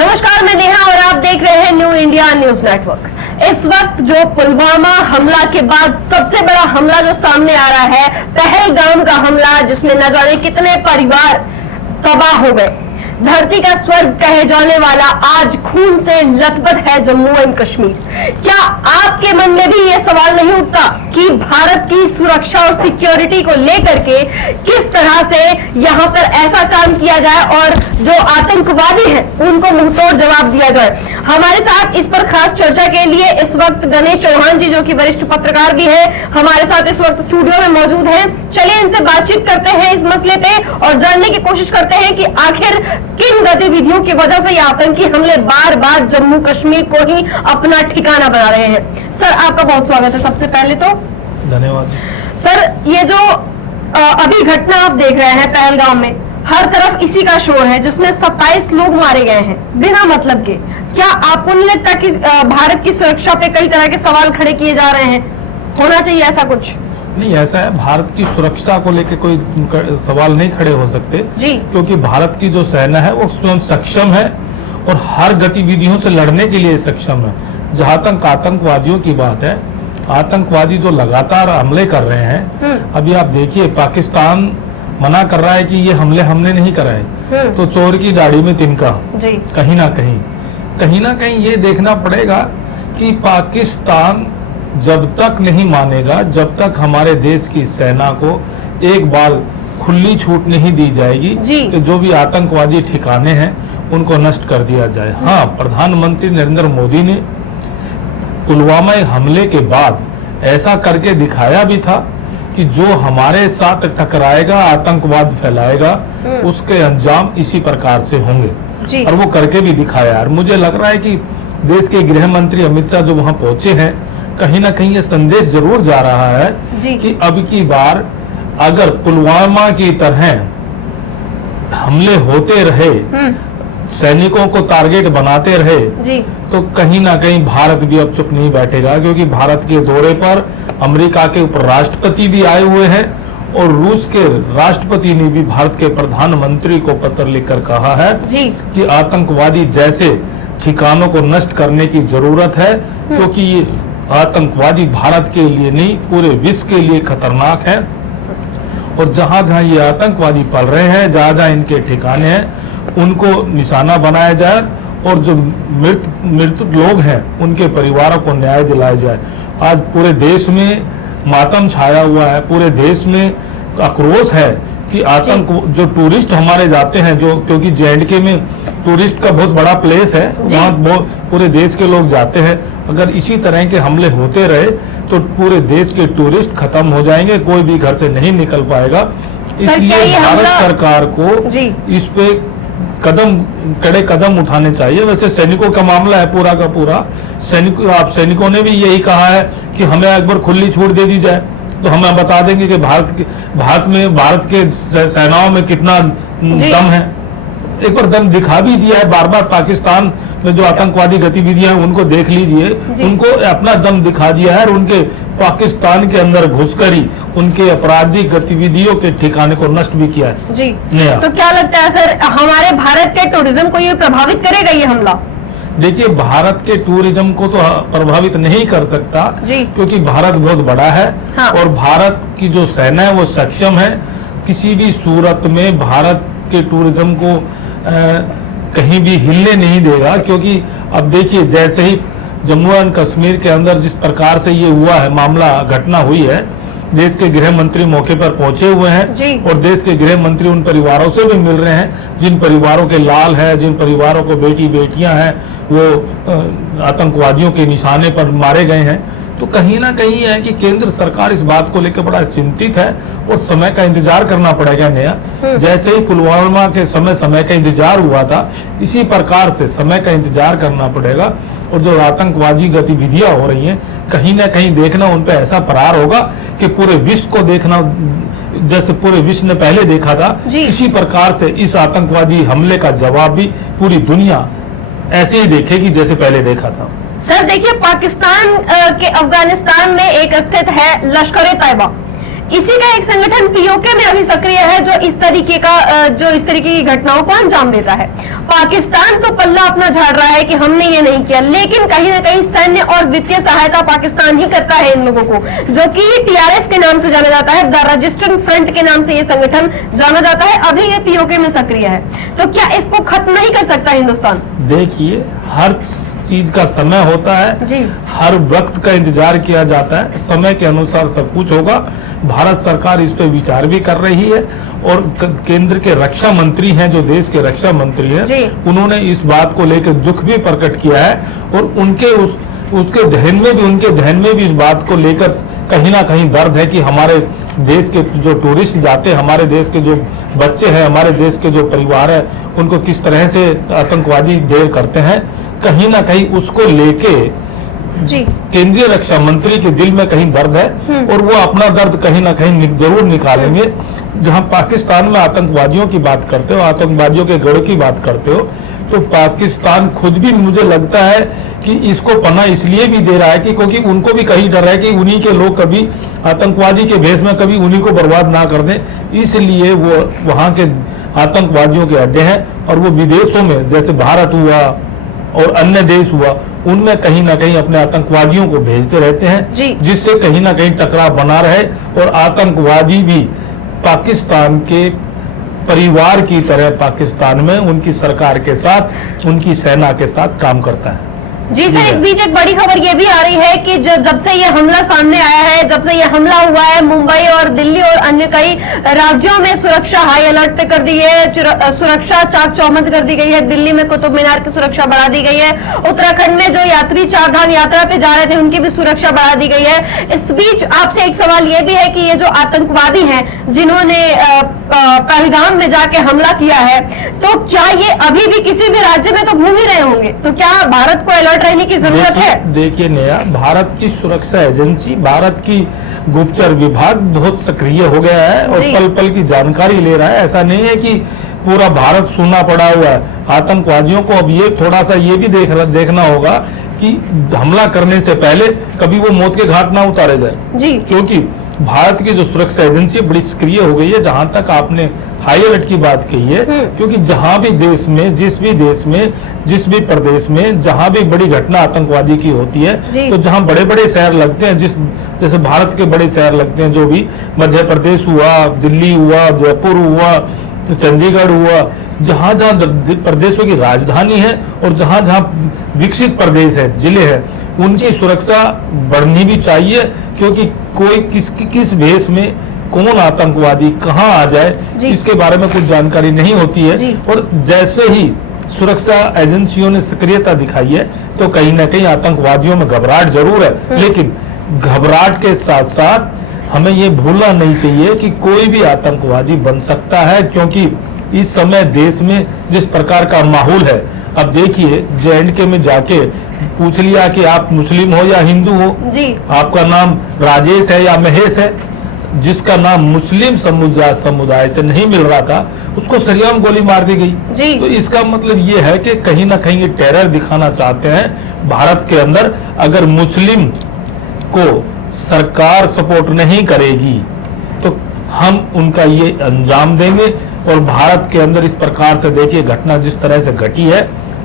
नमस्कार, मैं नेहा और आप देख रहे हैं न्यू इंडिया न्यूज नेटवर्क। इस वक्त जो पुलवामा हमला के बाद सबसे बड़ा हमला जो सामने आ रहा है, पहलगाम का हमला, जिसमें न जाने कितने परिवार तबाह हो गए। धरती का स्वर्ग कहे जाने वाला आज खून से लथपथ है जम्मू एंड कश्मीर। क्या आपके मन में भी ये सवाल नहीं उठता कि भारत की सुरक्षा और सिक्योरिटी को लेकर के किस तरह से यहाँ पर ऐसा काम किया जाए और जो आतंकवादी हैं उनको मुंहतोड़ जवाब दिया जाए? हमारे साथ इस पर खास चर्चा के लिए इस वक्त गणेश चौहान जी, जो कि वरिष्ठ पत्रकार भी है, हमारे साथ इस वक्त स्टूडियो में मौजूद हैं। चलिए इनसे बातचीत करते हैं इस मसले पे और जानने की कोशिश करते हैं कि आखिर किन गतिविधियों की वजह से ये आतंकी हमले बार बार जम्मू कश्मीर को ही अपना ठिकाना बना रहे हैं। सर, आपका बहुत स्वागत है। सबसे पहले तो धन्यवाद। सर, ये जो अभी घटना आप देख रहे हैं पहलगाम में, हर तरफ इसी का शोर है, जिसमें 27 लोग मारे गए हैं बिना मतलब के। क्या आपको नहीं लगता कि भारत की सुरक्षा पे कई तरह के सवाल खड़े किए जा रहे हैं? होना चाहिए ऐसा कुछ? नहीं, ऐसा है, भारत की सुरक्षा को लेकर कोई सवाल नहीं खड़े हो सकते जी, क्योंकि भारत की जो सेना है वो स्वयं सक्षम है और हर गतिविधियों से लड़ने के लिए सक्षम है। जहां तक आतंकवादियों की बात है, आतंकवादी जो लगातार हमले कर रहे हैं, अभी आप देखिए पाकिस्तान मना कर रहा है कि ये हमले हमने नहीं कराए, तो चोर की दाढ़ी में तिनका। जी, कहीं ना कहीं ये देखना पड़ेगा कि पाकिस्तान जब तक नहीं मानेगा, जब तक हमारे देश की सेना को एक बार खुली छूट नहीं दी जाएगी कि जो भी आतंकवादी ठिकाने हैं उनको नष्ट कर दिया जाए। हाँ, प्रधानमंत्री नरेंद्र मोदी ने पुलवामा हमले के बाद ऐसा करके दिखाया भी था कि जो हमारे साथ टकराएगा, आतंकवाद फैलाएगा, उसके अंजाम इसी प्रकार से होंगे, और वो करके भी दिखाया। और मुझे लग रहा है कि देश के गृह मंत्री अमित शाह जो वहां पहुंचे हैं, कहीं ना कहीं ये संदेश जरूर जा रहा है कि अब की बार अगर पुलवामा की तरह हमले होते रहे, सैनिकों को टारगेट बनाते रहे, तो कहीं ना कहीं भारत भी अब चुप नहीं बैठेगा, क्योंकि भारत के दौरे पर अमेरिका के उपराष्ट्रपति भी आए हुए हैं और रूस के राष्ट्रपति ने भी भारत के प्रधानमंत्री को पत्र लिखकर कहा है कि आतंकवादी जैसे ठिकानों को नष्ट करने की जरूरत है, क्योंकि ये आतंकवादी भारत के लिए नहीं पूरे विश्व के लिए खतरनाक है। और जहां जहां ये आतंकवादी पल रहे हैं, जहां जहां इनके ठिकाने हैं, उनको निशाना बनाया जाए और जो मृत लोग हैं उनके परिवारों को न्याय दिलाया जाए। आज पूरे देश में मातम छाया हुआ है, पूरे देश में आक्रोश है कि आतंक जो टूरिस्ट हमारे जाते हैं, जो क्योंकि जे.एंड.के में टूरिस्ट का बहुत बड़ा प्लेस है, वहाँ पूरे देश के लोग जाते हैं। अगर इसी तरह के हमले होते रहे तो पूरे देश के टूरिस्ट खत्म हो जाएंगे, कोई भी घर से नहीं निकल पाएगा। इसलिए भारत सरकार को इस पे कड़े कदम उठाने चाहिए। वैसे सैनिकों का मामला है पूरा का पूरा, सैनिकों ने भी यही कहा है कि हमें एक बार खुली छूट दे दी जाए तो हमें बता देंगे कि भारत के सेनाओं में कितना दम है। एक बार दम दिखा भी दिया है, बार बार पाकिस्तान में जो आतंकवादी गतिविधियां हैं उनको देख लीजिए, उनको अपना दम दिखा दिया है और उनके पाकिस्तान के अंदर घुसकर ही उनके आपराधिक गतिविधियों के ठिकाने को नष्ट भी किया है। जी, तो क्या लगता है सर, हमारे भारत के टूरिज्म को ये प्रभावित करेगा ये हमला? देखिए, भारत के टूरिज्म को तो प्रभावित नहीं कर सकता, क्योंकि भारत बहुत बड़ा है। और भारत की जो सेना है वो सक्षम है, किसी भी सूरत में भारत के टूरिज्म को कहीं भी हिलने नहीं देगा। क्योंकि अब देखिए, जैसे ही जम्मू एंड कश्मीर के अंदर जिस प्रकार से ये हुआ है, मामला घटना हुई है, देश के गृह मंत्री मौके पर पहुंचे हुए हैं और देश के गृह मंत्री उन परिवारों से भी मिल रहे हैं जिन परिवारों के लाल है, जिन परिवारों को बेटियां हैं, वो आतंकवादियों के निशाने पर मारे गए हैं। तो कहीं ना कहीं है कि केंद्र सरकार इस बात को लेकर बड़ा चिंतित है और समय का इंतजार करना पड़ेगा। नया जैसे ही पुलवामा के समय का इंतजार हुआ था, इसी प्रकार से समय का इंतजार करना पड़ेगा। और जो आतंकवादी गतिविधियां हो रही हैं, कहीं ना कहीं देखना उन पर ऐसा प्रहार होगा कि पूरे विश्व को देखना, जैसे पूरे विश्व ने पहले देखा था, इसी प्रकार से इस आतंकवादी हमले का जवाब भी पूरी दुनिया ऐसे ही देखेगी जैसे पहले देखा था। सर देखिए, पाकिस्तान के अफगानिस्तान में एक स्थित है लश्कर-ए-तैयबा। इसी का एक संगठन पीओके में अभी सक्रिय है जो इस तरीके की घटनाओं को अंजाम देता है। पाकिस्तान तो पल्ला अपना झाड़ रहा है कि हमने ये नहीं किया, लेकिन कहीं ना कहीं सैन्य और वित्तीय सहायता पाकिस्तान ही करता है इन लोगों को, जो कि टीआरएफ के नाम से जाना जाता है, द रेजिस्टेंस फ्रंट के नाम से ये संगठन जाना जाता है। अभी ये पीओके में सक्रिय है, तो क्या इसको खत्म नहीं कर सकता हिंदुस्तान? देखिए, हर चीज का समय होता है जी। हर वक्त का इंतजार किया जाता है, समय के अनुसार सब कुछ होगा। भारत सरकार इस पे विचार भी कर रही है और केंद्र के रक्षा मंत्री हैं, जो देश के रक्षा मंत्री हैं, उन्होंने इस बात को लेकर दुख भी प्रकट किया है और उनके उनके ध्यान में भी इस बात को लेकर कहीं ना कहीं दर्द है कि हमारे देश के जो टूरिस्ट जाते हैं, हमारे देश के जो बच्चे हैं, हमारे देश के जो परिवार है, उनको किस तरह से आतंकवादी ढेर करते हैं। कहीं ना कहीं उसको लेके केंद्रीय रक्षा मंत्री के दिल में कहीं दर्द है और वो अपना दर्द कहीं ना कहीं जरूर निकालेंगे। जहां पाकिस्तान में आतंकवादियों की बात करते हो, आतंकवादियों के गढ़ की बात करते हो, तो पाकिस्तान खुद भी मुझे लगता है कि इसको पनाह इसलिए भी दे रहा है कि क्योंकि उनको भी कहीं डर है कि उन्हीं के लोग कभी आतंकवादी के भेष में कभी उन्हीं को बर्बाद ना कर दें, इसलिए वो वहां के आतंकवादियों के अड्डे हैं और वो विदेशों में जैसे भारत हुआ और अन्य देश हुआ, उनमें कहीं ना कहीं अपने आतंकवादियों को भेजते रहते हैं, जिससे कहीं ना कहीं टकराव बना रहे और आतंकवादी भी पाकिस्तान के परिवार की तरह पाकिस्तान में उनकी सरकार के साथ, उनकी सेना के साथ काम करता है। जी सर, इस बीच एक बड़ी खबर ये भी आ रही है कि जब से ये हमला सामने आया है, जब से ये हमला हुआ है, मुंबई और दिल्ली और अन्य कई राज्यों में सुरक्षा हाई अलर्ट पे कर दी है, सुरक्षा चाक चौबंद कर दी गई है। दिल्ली में कुतुब मीनार की सुरक्षा बढ़ा दी गई है। उत्तराखंड में जो यात्री चार धाम यात्रा पे जा रहे थे उनकी भी सुरक्षा बढ़ा दी गई है। इस बीच आपसे एक सवाल ये भी है कि ये जो आतंकवादी हैं जिन्होंने पहलगाम में जाके हमला किया है, तो क्या ये अभी भी किसी भी राज्य में तो घूम ही रहे होंगे, तो क्या भारत को अलर्ट रहने की जरूरत है? देखिए नेहा, भारत की सुरक्षा एजेंसी, भारत की गुप्तचर विभाग बहुत सक्रिय हो गया है और पल पल की जानकारी ले रहा है। ऐसा नहीं है कि पूरा भारत सूना पड़ा हुआ है। आतंकवादियों को अब ये थोड़ा सा ये भी देखना होगा कि हमला करने से पहले कभी वो मौत के घाट ना उतारे जाए, क्योंकि भारत की जो सुरक्षा एजेंसी बड़ी सक्रिय हो गई है। जहां तक आपने हाई अलर्ट की बात कही है, क्योंकि जहां भी देश में, जिस भी प्रदेश में जहां भी बड़ी घटना आतंकवादी की होती है, तो जहां बड़े बड़े शहर लगते हैं, जैसे भारत के बड़े शहर लगते हैं, जो भी मध्य प्रदेश हुआ, दिल्ली हुआ, जयपुर हुआ, चंडीगढ़ हुआ, जहां प्रदेशों की राजधानी है और जहां विकसित प्रदेश है, जिले हैं, उनकी सुरक्षा बढ़नी भी चाहिए, क्योंकि कोई किस भेष में कौन आतंकवादी कहां आ जाए इसके बारे में कुछ जानकारी नहीं होती है। और जैसे ही सुरक्षा एजेंसियों ने सक्रियता दिखाई है, तो कहीं ना कहीं आतंकवादियों में घबराहट जरूर है, लेकिन घबराहट के साथ साथ हमें ये भूलना नहीं चाहिए कि कोई भी आतंकवादी बन सकता है, क्योंकि इस समय देश में जिस प्रकार का माहौल है, अब देखिए JNK में जाके पूछ लिया कि आप मुस्लिम हो या हिंदू हो, आपका नाम राजेश है या महेश है, जिसका नाम मुस्लिम समुदाय से नहीं मिल रहा था, उसको सरियाम गोली मार दी गई। तो इसका मतलब ये है कि कहीं ना कहीं ये टेरर दिखाना चाहते हैं भारत के अंदर। अगर मुस्लिम को सरकार सपोर्ट नहीं करेगी तो हम उनका ये अंजाम देंगे। और भारत के अंदर इस प्रकार से देखिए घटना जिस तरह से घटी है,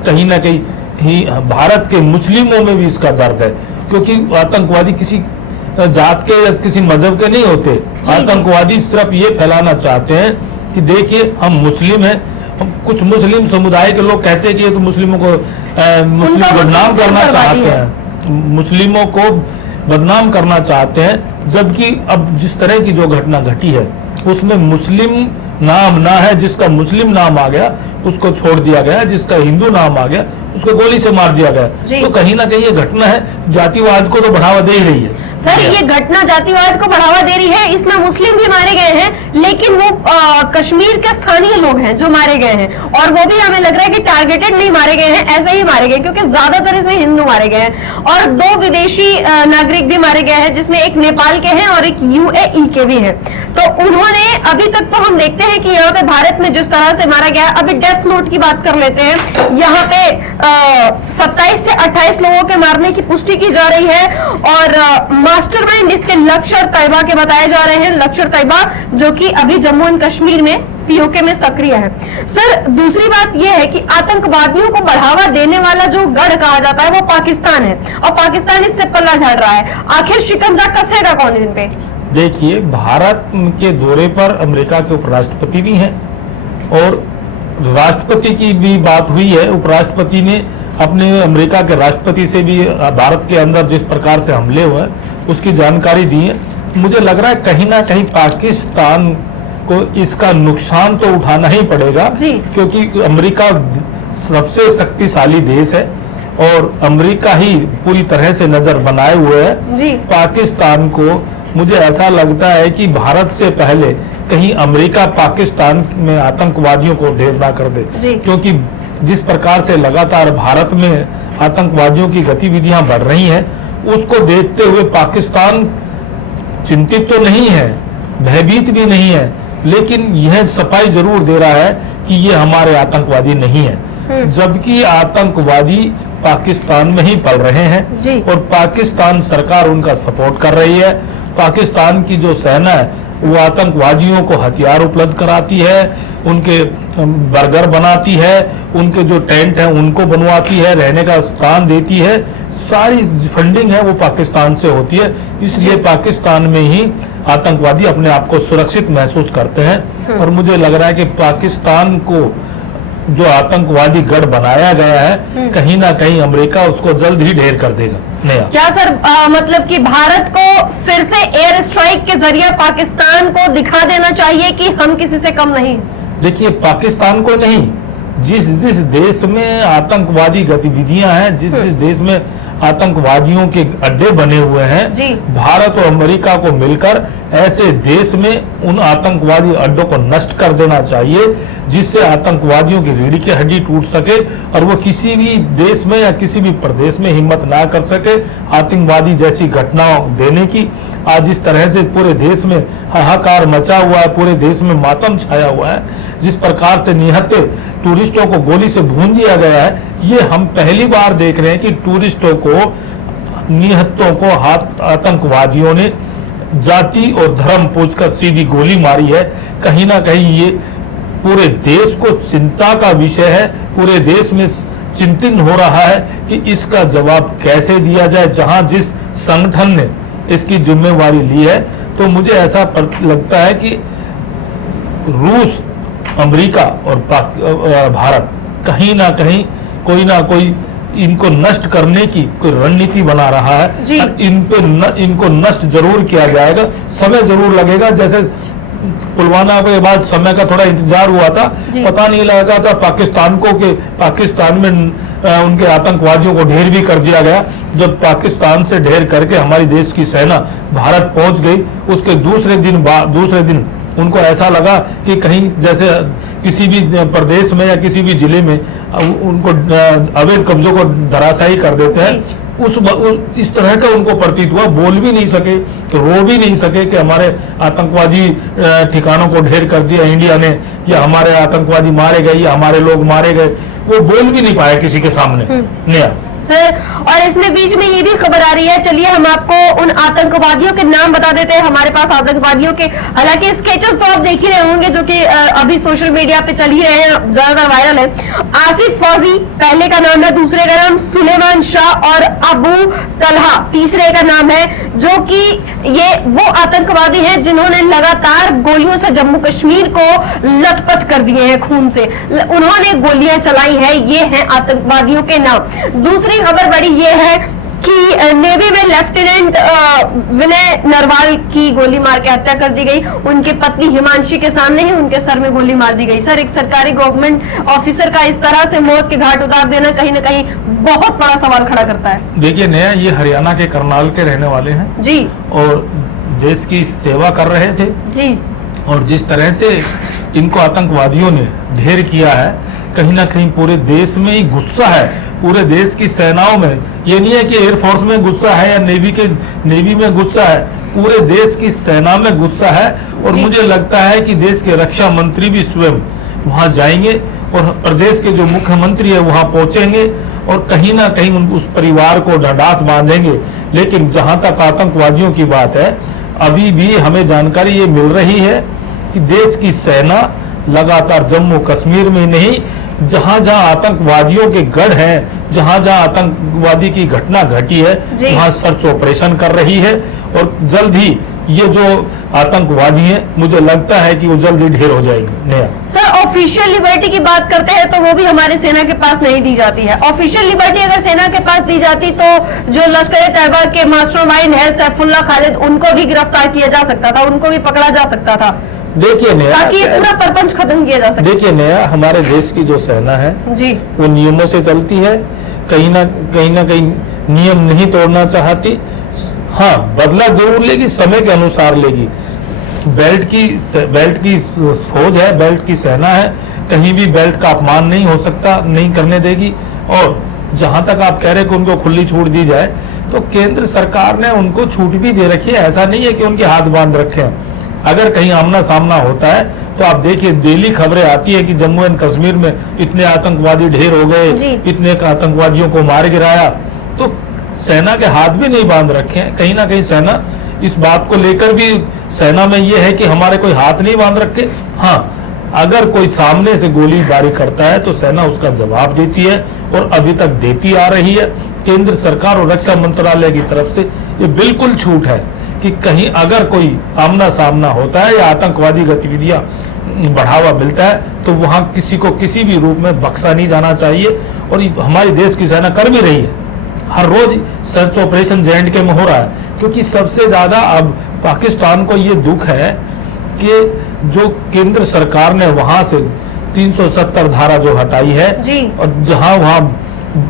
कहीं ना कहीं ही भारत के मुस्लिमों में भी इसका दर्द है, क्योंकि आतंकवादी किसी जात के या किसी मजहब के नहीं होते। आतंकवादी सिर्फ ये फैलाना चाहते हैं कि देखिए हम मुस्लिम हैं। कुछ मुस्लिम समुदाय के लोग कहते हैं कि ये तो मुस्लिमों को बदनाम करना चाहते हैं, मुस्लिमों को बदनाम करना चाहते हैं, जबकि अब जिस तरह की जो घटना घटी है उसमें मुस्लिम नाम ना है, जिसका मुस्लिम नाम आ गया उसको छोड़ दिया गया, जिसका हिंदू नाम आ गया उसको गोली से मार दिया गया। तो कहीं ना कहीं ये घटना है जातिवाद को तो बढ़ावा दे ही रही है। सर, ये घटना जातिवाद को बढ़ावा दे रही है, इसमें मुस्लिम भी मारे गए हैं, लेकिन वो कश्मीर के स्थानीय लोग हैं जो मारे गए हैं, और वो भी हमें लग रहा है कि टारगेटेड नहीं मारे गए हैं, ऐसे ही मारे गए, क्योंकि ज्यादातर इसमें हिंदू मारे गए हैं। और 2 विदेशी नागरिक भी मारे गए हैं, जिसमें एक नेपाल के हैं और एक UAE के भी हैं। तो उन्होंने अभी तक तो हम देखते हैं कि यहाँ पे भारत में जिस तरह से मारा गया, अभी डेथ डेथ नोट की बात कर लेते हैं। यहाँ पे 27 से 28 लोगों के मारने की पुष्टि की जा रही है और मास्टरमाइंड इसके लश्कर तैयबा के बताए जा रहे हैं। लश्कर तैयबा जो कि अभी जम्मू एंड कश्मीर में पीओके में सक्रिय है। सर, दूसरी बात यह है कि आतंकवादियों को बढ़ावा देने वाला जो गढ़ कहा जाता है वो पाकिस्तान है और पाकिस्तान इससे पल्ला झाड़ रहा है। आखिर शिकंजा कसेगा कौन इन पे? देखिए, भारत के दौरे पर अमेरिका के उपराष्ट्रपति भी हैं और राष्ट्रपति की भी बात हुई है। उपराष्ट्रपति ने अपने अमेरिका के राष्ट्रपति से भी भारत के अंदर जिस प्रकार से हमले हुए हैं उसकी जानकारी दी है। मुझे लग रहा है कहीं ना कहीं पाकिस्तान को इसका नुकसान तो उठाना ही पड़ेगा, क्योंकि अमेरिका सबसे शक्तिशाली देश है और अमेरिका ही पूरी तरह से नजर बनाए हुए है पाकिस्तान को। मुझे ऐसा लगता है कि भारत से पहले कहीं अमेरिका पाकिस्तान में आतंकवादियों को ढेर ना कर दे, क्योंकि जिस प्रकार से लगातार भारत में आतंकवादियों की गतिविधियां बढ़ रही हैं उसको देखते हुए पाकिस्तान चिंतित तो नहीं है, भयभीत भी नहीं है, लेकिन यह सफाई जरूर दे रहा है कि ये हमारे आतंकवादी नहीं है, जबकि आतंकवादी पाकिस्तान में ही पल रहे हैं और पाकिस्तान सरकार उनका सपोर्ट कर रही है। पाकिस्तान की जो सेना है वो आतंकवादियों को हथियार उपलब्ध कराती है, उनके बर्गर बनाती है, उनके जो टेंट है उनको बनवाती है, रहने का स्थान देती है, सारी फंडिंग है वो पाकिस्तान से होती है। इसलिए पाकिस्तान में ही आतंकवादी अपने आप को सुरक्षित महसूस करते हैं और मुझे लग रहा है कि पाकिस्तान को जो आतंकवादी गढ़ बनाया गया है कहीं ना कहीं अमेरिका उसको जल्द ही ढेर कर देगा। नया क्या सर, मतलब कि भारत को फिर से एयर स्ट्राइक के जरिए पाकिस्तान को दिखा देना चाहिए कि हम किसी से कम नहीं? देखिए, पाकिस्तान को नहीं, जिस देश में आतंकवादी गतिविधियां हैं, जिस देश में आतंकवादियों के अड्डे बने हुए हैं, भारत और अमेरिका को मिलकर ऐसे देश में उन आतंकवादी अड्डों को नष्ट कर देना चाहिए, जिससे आतंकवादियों की रीढ़ की हड्डी टूट सके और वो किसी भी देश में या किसी भी प्रदेश में हिम्मत ना कर सके आतंकवादी जैसी घटनाओं देने की। आज इस तरह से पूरे देश में हाहाकार मचा हुआ है, पूरे देश में मातम छाया हुआ है, जिस प्रकार से निहत्थे टूरिस्टों को गोली से भून दिया गया है, ये हम पहली बार देख रहे हैं कि टूरिस्टों को, निहत्तों को आतंकवादियों ने जाति और धर्म पूछकर सीधी गोली मारी है। कहीं ना कहीं ये पूरे देश को चिंता का विषय है, पूरे देश में चिंतन हो रहा है कि इसका जवाब कैसे दिया जाए। जहां जिस संगठन ने इसकी जिम्मेवारी ली है, तो मुझे ऐसा लगता है कि रूस, अमेरिका और भारत कहीं ना कहीं कोई ना कोई इनको नष्ट करने की कोई रणनीति बना रहा है। इनको नष्ट जरूर किया जाएगा, समय जरूर लगेगा। जैसे पुलवामा के बाद समय का थोड़ा इंतजार हुआ था, पता नहीं लगा था पाकिस्तान को कि पाकिस्तान में उनके आतंकवादियों को ढेर भी कर दिया गया। जब पाकिस्तान से ढेर करके हमारी देश की सेना भारत पहुंच गई, उसके दूसरे दिन उनको ऐसा लगा कि कहीं जैसे किसी भी प्रदेश में या किसी भी जिले में उनको अवैध कब्जों को धराशायी कर देते हैं। इस तरह का उनको प्रतीत हुआ, बोल भी नहीं सके, रो भी नहीं सके कि हमारे आतंकवादी ठिकानों को ढेर कर दिया इंडिया ने, या हमारे आतंकवादी मारे गए, या हमारे लोग मारे गए। वो बोल भी नहीं पाए किसी के सामने। नया सर, और इसमें बीच में ये भी खबर आ रही है, चलिए हम आपको उन आतंकवादियों के नाम बता देते हैं। हमारे पास आतंकवादियों के हालांकि स्केचेस तो आप देख ही रहे होंगे, जो कि अभी सोशल मीडिया पे चल ही रहे हैं, ज्यादातर वायरल है। आसिफ फौजी पहले का नाम है, दूसरे का नाम सुलेमान शाह और अबू तलहा तीसरे का नाम है, जो कि ये वो आतंकवादी हैं जिन्होंने लगातार गोलियों से जम्मू कश्मीर को लथपथ कर दिए हैं, खून से उन्होंने गोलियां चलाई है। ये हैं आतंकवादियों के नाम। दूसरी खबर बड़ी ये है कि नेवी में लेफ्टिनेंट विनय नरवाल की गोली मार के हत्या कर दी गई। उनके पत्नी हिमांशी के सामने ही उनके सर में गोली मार दी गई। सर, एक सरकारी गवर्नमेंट ऑफिसर का इस तरह से मौत के घाट उतार देना कहीं ना कहीं बहुत बड़ा सवाल खड़ा करता है। देखिए नया, ये हरियाणा के करनाल के रहने वाले हैं जी, और देश की सेवा कर रहे थे जी, और जिस तरह से इनको आतंकवादियों ने ढेर किया है, कहीं ना कहीं पूरे देश में ही गुस्सा है, पूरे देश की सेनाओं में। ये नहीं है कि एयरफोर्स में गुस्सा है या नेवी में गुस्सा है, पूरे देश की सेना में गुस्सा है। और मुझे लगता है कि देश के रक्षा मंत्री भी स्वयं वहां जाएंगे और प्रदेश के जो मुख्यमंत्री है वहां पहुंचेंगे और कहीं ना कहीं उस परिवार को ढांढस बांधेंगे। लेकिन जहां तक आतंकवादियों की बात है, अभी भी हमें जानकारी ये मिल रही है कि देश की सेना लगातार जम्मू कश्मीर में नहीं, जहां जहां आतंकवादियों के गढ़ हैं, जहां जहां आतंकवादी की घटना घटी है, वहां सर्च ऑपरेशन कर रही है। और जल्द ही ये जो आतंकवादी हैं, मुझे लगता है कि वो जल्द ही ढेर हो जाएंगे। नया सर, ऑफिशियल लिबर्टी की बात करते हैं तो वो भी हमारी सेना के पास नहीं दी जाती है। ऑफिशियल लिबर्टी अगर सेना के पास दी जाती तो जो लश्कर तैयबा के मास्टरमाइंड है सैफुल्लाह खालिद, उनको भी गिरफ्तार किया जा सकता था, उनको भी पकड़ा जा सकता था। देखिए नया, ताकि ये पूरा परपंच खत्म किया जा सके। देखिए नया, हमारे देश की जो सेना है जी, वो नियमों से चलती है, कहीं ना कहीं नियम नहीं तोड़ना चाहती। हाँ, बदला जरूर लेगी, समय के अनुसार लेगी। बेल्ट की फौज है, बेल्ट की सेना है, कहीं भी बेल्ट का अपमान नहीं हो सकता, नहीं करने देगी। और जहां तक आप कह रहे हैं कि उनको खुली छूट दी जाए, तो केंद्र सरकार ने उनको छूट भी दे रखी है। ऐसा नहीं है कि उनके हाथ बांध रखे हैं। अगर कहीं आमना सामना होता है तो आप देखिए, डेली खबरें आती है कि जम्मू एंड कश्मीर में इतने आतंकवादी ढेर हो गए, इतने आतंकवादियों को मार गिराया। तो सेना के हाथ भी नहीं बांध रखे हैं। कहीं ना कहीं सेना इस बात को लेकर भी, सेना में ये है कि हमारे कोई हाथ नहीं बांध रखे। हाँ, अगर कोई सामने से गोलीबारी करता है तो सेना उसका जवाब देती है और अभी तक देती आ रही है। केंद्र सरकार और रक्षा मंत्रालय की तरफ से ये बिल्कुल छूट है कि कहीं अगर कोई आमना सामना होता है या आतंकवादी गतिविधियां बढ़ावा मिलता है तो वहां किसी को किसी भी रूप में बख्शा नहीं जाना चाहिए। और हमारी देश की सेना कर भी रही है। हर रोज सर्च ऑपरेशन जे.एंड.के में हो रहा है, क्योंकि सबसे ज्यादा अब पाकिस्तान को ये दुख है कि जो केंद्र सरकार ने वहां से 370 धारा जो हटाई है और जहां वहां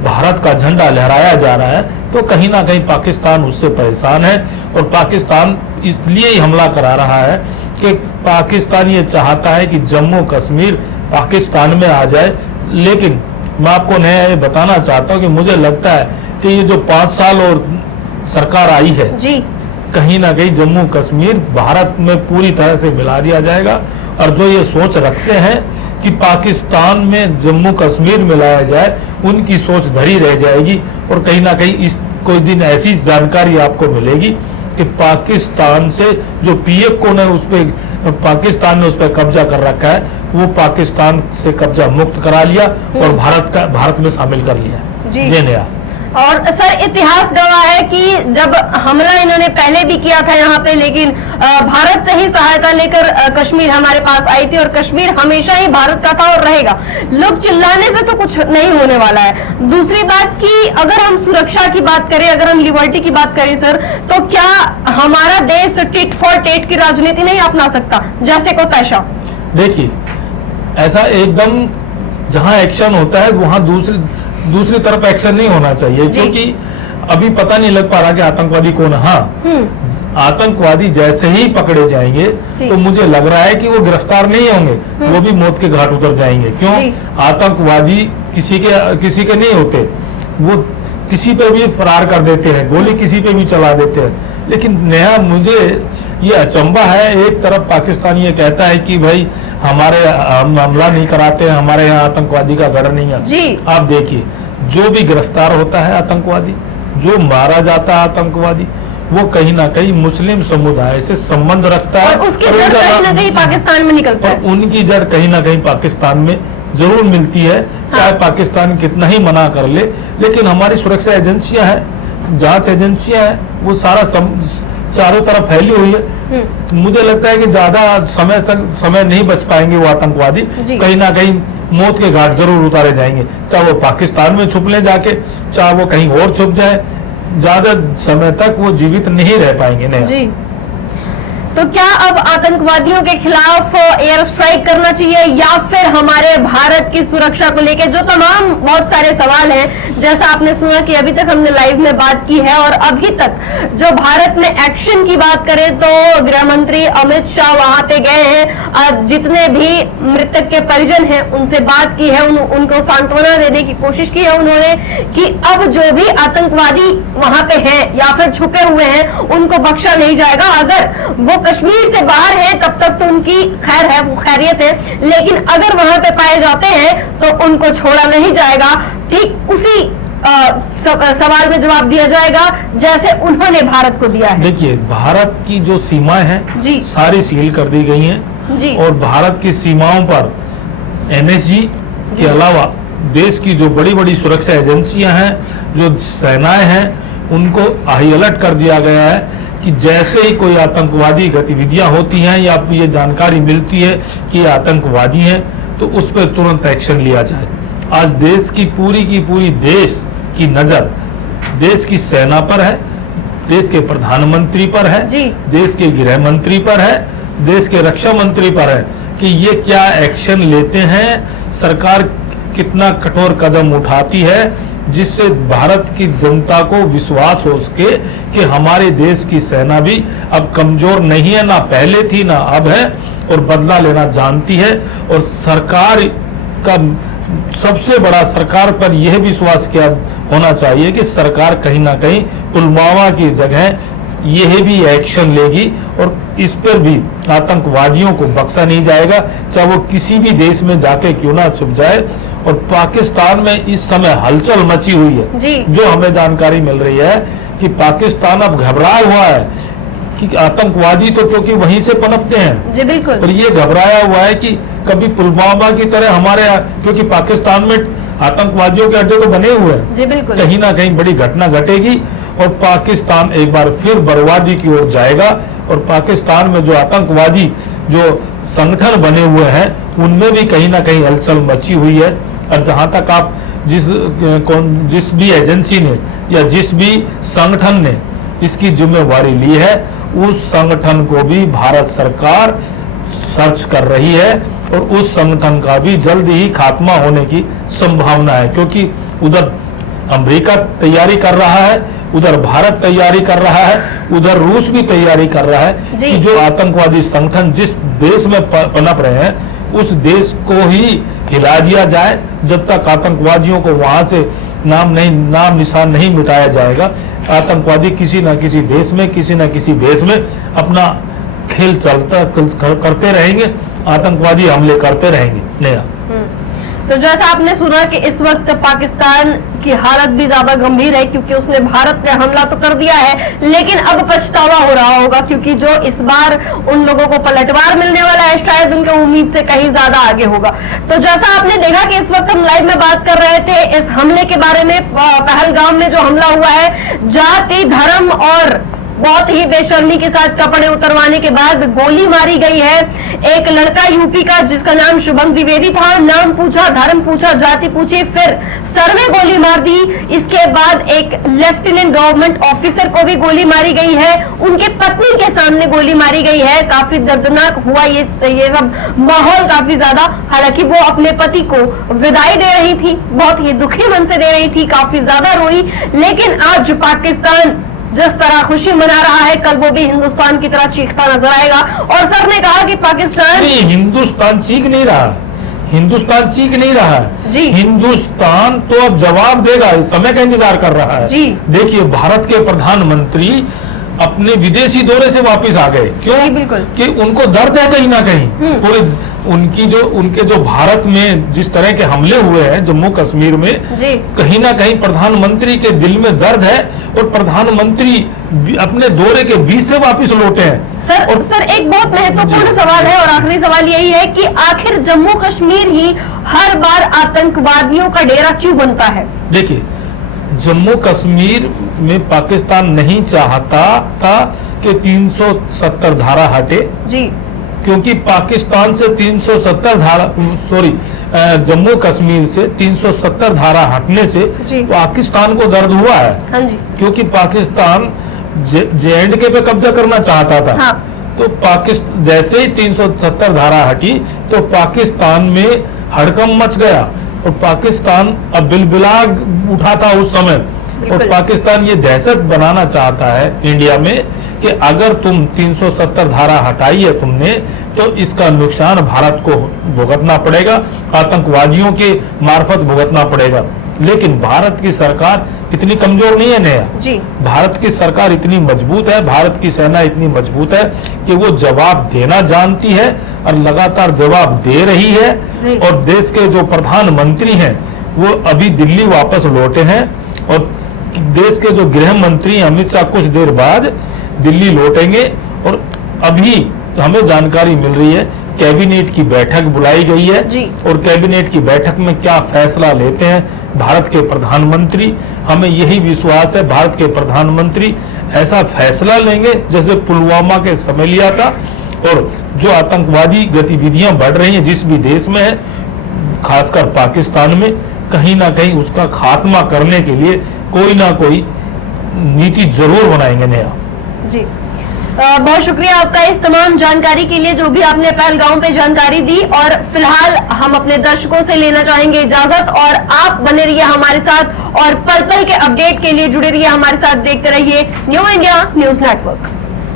भारत का झंडा लहराया जा रहा है, तो कहीं ना कहीं पाकिस्तान उससे परेशान है। और पाकिस्तान इसलिए ही हमला करा रहा है कि पाकिस्तान ये चाहता है कि जम्मू कश्मीर पाकिस्तान में आ जाए। लेकिन मैं आपको नया ये बताना चाहता हूँ कि मुझे लगता है कि ये जो 5 साल और सरकार आई है, कहीं ना कहीं जम्मू कश्मीर भारत में पूरी तरह से मिला दिया जाएगा। और जो ये सोच रखते हैं कि पाकिस्तान में जम्मू कश्मीर मिलाया जाए, उनकी सोच धरी रह जाएगी। और कहीं ना कहीं इस कोई दिन ऐसी जानकारी आपको मिलेगी कि पाकिस्तान से जो पीएफ ने उस पर, पाकिस्तान ने उस पर कब्जा कर रखा है, वो पाकिस्तान से कब्जा मुक्त करा लिया और भारत में शामिल कर लिया। जी नया। और सर, इतिहास गवाह है कि जब हमला इन्होंने पहले भी किया था यहाँ पे, लेकिन भारत से ही सहायता लेकर कश्मीर हमारे पास आई थी और कश्मीर हमेशा ही भारत का था और रहेगा। लोग चिल्लाने से तो कुछ नहीं होने वाला है। दूसरी बात कि अगर हम सुरक्षा की बात करें, अगर हम लिबर्टी की बात करें सर, तो क्या हमारा देश टिट फॉर टेट की राजनीति नहीं अपना सकता, जैसे को तैशा? देखिए, ऐसा एकदम जहां एक्शन होता है वहां दूसरी तरफ एक्शन नहीं होना चाहिए, क्योंकि अभी पता नहीं लग पा रहा कि आतंकवादी कौन है। हाँ, आतंकवादी जैसे ही पकड़े जाएंगे तो मुझे लग रहा है कि वो गिरफ्तार नहीं होंगे, वो भी मौत के घाट उतर जाएंगे। क्यों? आतंकवादी किसी के नहीं होते, वो किसी पे भी फरार कर देते हैं, गोली किसी पे भी चला देते हैं। लेकिन नया मुझे ये अचंभा है, एक तरफ पाकिस्तान ये कहता है कि भाई हम हमला नहीं कराते हैं, हमारे यहाँ आतंकवादी का गढ़ नहीं है। आप देखिए, जो भी गिरफ्तार होता है आतंकवादी, जो मारा जाता है आतंकवादी, वो कहीं ना कहीं मुस्लिम समुदाय से संबंध रखता है और उसकी जड़ कहीं ना कहीं पाकिस्तान में निकलता है। उनकी जड़ कहीं ना कहीं पाकिस्तान में जरूर मिलती है, चाहे पाकिस्तान कितना ही मना कर ले। लेकिन हमारी सुरक्षा एजेंसियां हैं, जांच एजेंसियां हैं, वो सारा चारों तरफ फैली हुई है। मुझे लगता है कि ज्यादा समय नहीं बच पाएंगे वो आतंकवादी, कहीं ना कहीं मौत के घाट जरूर उतारे जाएंगे, चाहे वो पाकिस्तान में छुप ले जाके, चाहे वो कहीं और छुप जाए, ज्यादा समय तक वो जीवित नहीं रह पाएंगे। नहीं। तो क्या अब आतंकवादियों के खिलाफ एयर स्ट्राइक करना चाहिए, या फिर हमारे भारत की सुरक्षा को लेकर जो तमाम बहुत सारे सवाल हैं जैसा आपने सुना कि अभी तक हमने लाइव में बात की है और अभी तक जो भारत में एक्शन की बात करें तो गृह मंत्री अमित शाह वहां पे गए हैं, जितने भी मृतक के परिजन हैं उनसे बात की है, उनको सांत्वना देने की कोशिश की है उन्होंने कि अब जो भी आतंकवादी वहां पे हैं या फिर छुपे हुए हैं उनको बख्शा नहीं जाएगा। अगर वो कश्मीर से बाहर है तब तक तो उनकी खैर है, वो खैरियत है, लेकिन अगर वहां पे पाए जाते हैं तो उनको छोड़ा नहीं जाएगा। ठीक उसी सवाल में जवाब दिया जाएगा जैसे उन्होंने भारत को दिया है। देखिए, भारत की जो सीमाएं हैं जी सारी सील कर दी गई हैं जी, और भारत की सीमाओं पर एनएसजी के अलावा देश की जो बड़ी बड़ी सुरक्षा एजेंसियां हैं, जो सेनाएं हैं, उनको हाई अलर्ट कर दिया गया है कि जैसे ही कोई आतंकवादी गतिविधियां होती हैं या ये जानकारी मिलती है कि ये आतंकवादी हैं तो उस पर तुरंत एक्शन लिया जाए। आज देश की पूरी देश की नजर देश की सेना पर है, देश के प्रधानमंत्री पर है जी, देश के गृह मंत्री पर है, देश के रक्षा मंत्री पर है कि ये क्या एक्शन लेते हैं, सरकार कितना कठोर कदम उठाती है जिससे भारत की जनता को विश्वास हो सके कि हमारे देश की सेना भी अब कमजोर नहीं है, ना पहले थी ना अब है, और बदला लेना जानती है। और सरकार का सबसे बड़ा सरकार पर यह विश्वास किया होना चाहिए कि सरकार कहीं ना कहीं पुलवामा की जगह यह भी एक्शन लेगी और इस पर भी आतंकवादियों को बख्शा नहीं जाएगा, चाहे वो किसी भी देश में जाके क्यों ना छुप जाए। और पाकिस्तान में इस समय हलचल मची हुई है जी, जो हमें जानकारी मिल रही है कि पाकिस्तान अब घबराया हुआ है कि आतंकवादी तो क्योंकि वहीं से पनपते हैं जी बिल्कुल, और ये घबराया हुआ है कि कभी पुलवामा की तरह हमारे, क्योंकि पाकिस्तान में आतंकवादियों के अड्डे तो बने हुए हैं, जी बिल्कुल, कहीं ना कहीं बड़ी घटना घटेगी और पाकिस्तान एक बार फिर बर्बादी की ओर जाएगा। और पाकिस्तान में जो आतंकवादी जो संगठन बने हुए हैं उनमें भी कहीं ना कहीं हलचल मची हुई है। और जहां तक आप जिस भी एजेंसी ने या जिस भी संगठन ने इसकी जिम्मेवारी ली है उस संगठन को भी भारत सरकार सर्च कर रही है और उस संगठन का भी जल्द ही खात्मा होने की संभावना है, क्योंकि उधर अमेरिका तैयारी कर रहा है, उधर भारत तैयारी कर रहा है, उधर रूस भी तैयारी कर रहा है कि जो आतंकवादी संगठन जिस देश में पनप रहे हैं उस देश को ही हिला दिया जाए। जब तक आतंकवादियों को वहां से नाम निशान नहीं मिटाया जाएगा, आतंकवादी किसी न किसी देश में किसी न किसी देश में अपना खेल करते रहेंगे, आतंकवादी हमले करते रहेंगे। नया तो जैसा आपने सुना कि इस वक्त पाकिस्तान की हालत भी ज्यादा गंभीर है क्योंकि उसने भारत पे हमला तो कर दिया है लेकिन अब पछतावा हो रहा होगा, क्योंकि जो इस बार उन लोगों को पलटवार मिलने वाला है शायद उनके उम्मीद से कहीं ज्यादा आगे होगा। तो जैसा आपने देखा कि इस वक्त हम लाइव में बात कर रहे थे इस हमले के बारे में, पहलगाम में जो हमला हुआ है, जाति धर्म और बहुत ही बेशर्मी के साथ कपड़े उतरवाने के बाद गोली मारी गई है। एक लड़का यूपी का जिसका नाम शुभम द्विवेदी था, नाम पूछा, धर्म पूछा, जाति पूछी, फिर सर में गोली मार दी। इसके बाद एक लेफ्टिनेंट गवर्नमेंट ऑफिसर को भी गोली मारी गई है, उनके पत्नी के सामने गोली मारी गई है। काफी दर्दनाक हुआ ये सब माहौल काफी ज्यादा। हालांकि वो अपने पति को विदाई दे रही थी, बहुत ही दुखी मन से दे रही थी, काफी ज्यादा रोई। लेकिन आज पाकिस्तान जिस तरह खुशी मना रहा है कल वो भी हिंदुस्तान की तरह चीखता नजर आएगा। और सर ने कहा कि पाकिस्तान हिंदुस्तान चीख नहीं रहा, हिंदुस्तान चीख नहीं रहा जी, हिंदुस्तान तो अब जवाब देगा, समय का इंतजार कर रहा है जी। देखिए, भारत के प्रधानमंत्री अपने विदेशी दौरे से वापस आ गए, क्यों? बिल्कुल, कि उनको दर्द है कहीं ना कहीं पूरे उनके जो भारत में जिस तरह के हमले हुए हैं जम्मू कश्मीर में जी, कहीं ना कहीं प्रधानमंत्री के दिल में दर्द है और प्रधानमंत्री अपने दौरे के बीच से वापस लौटे हैं। सर एक बहुत महत्वपूर्ण सवाल है और आखिरी सवाल यही है कि आखिर जम्मू कश्मीर ही हर बार आतंकवादियों का डेरा क्यों बनता है? देखिए, जम्मू कश्मीर में पाकिस्तान नहीं चाहता था कि 370 धारा हटे जी, क्योंकि पाकिस्तान से 370 धारा जम्मू कश्मीर से 370 धारा हटने से पाकिस्तान को दर्द हुआ है। हाँ जी, क्योंकि पाकिस्तान जे&के पे कब्जा करना चाहता था। हाँ। तो पाकिस्तान जैसे ही 370 धारा हटी तो पाकिस्तान में हड़कंप मच गया और पाकिस्तान अब बिलबिला उठा था उस समय, और बिल्कुल। पाकिस्तान ये दहशत बनाना चाहता है इंडिया में कि अगर तुम 370 धारा हटाई है तुमने, तो इसका नुकसान भारत को भुगतना पड़ेगा, आतंकवादियों के मार्फत भुगतना पड़ेगा। लेकिन भारत की सरकार इतनी कमजोर नहीं है नेहा। जी भारत की सरकार इतनी मजबूत है, भारत की सेना इतनी मजबूत है कि वो जवाब देना जानती है और लगातार जवाब दे रही है। जी। और देश के जो प्रधानमंत्री हैं वो अभी दिल्ली वापस लौटे हैं, और देश के जो गृह मंत्री अमित शाह कुछ देर बाद दिल्ली लौटेंगे। और अभी हमें जानकारी मिल रही है कैबिनेट की बैठक बुलाई गई है, जी। और कैबिनेट की बैठक में क्या फैसला लेते हैं भारत के प्रधानमंत्री, हमें यही विश्वास है भारत के प्रधानमंत्री ऐसा फैसला लेंगे जैसे पुलवामा के समय लिया था। और जो आतंकवादी गतिविधियां बढ़ रही हैं जिस भी देश में है, खासकर पाकिस्तान में, कहीं ना कहीं उसका खात्मा करने के लिए कोई ना कोई नीति जरूर बनाएंगे नया। जी बहुत शुक्रिया आपका इस तमाम जानकारी के लिए, जो भी आपने पहलगाम पे जानकारी दी। और फिलहाल हम अपने दर्शकों से लेना चाहेंगे इजाजत, और आप बने रहिए हमारे साथ और पल पल के अपडेट के लिए जुड़े रहिए हमारे साथ, देखते रहिए न्यू इंडिया न्यूज नेटवर्क।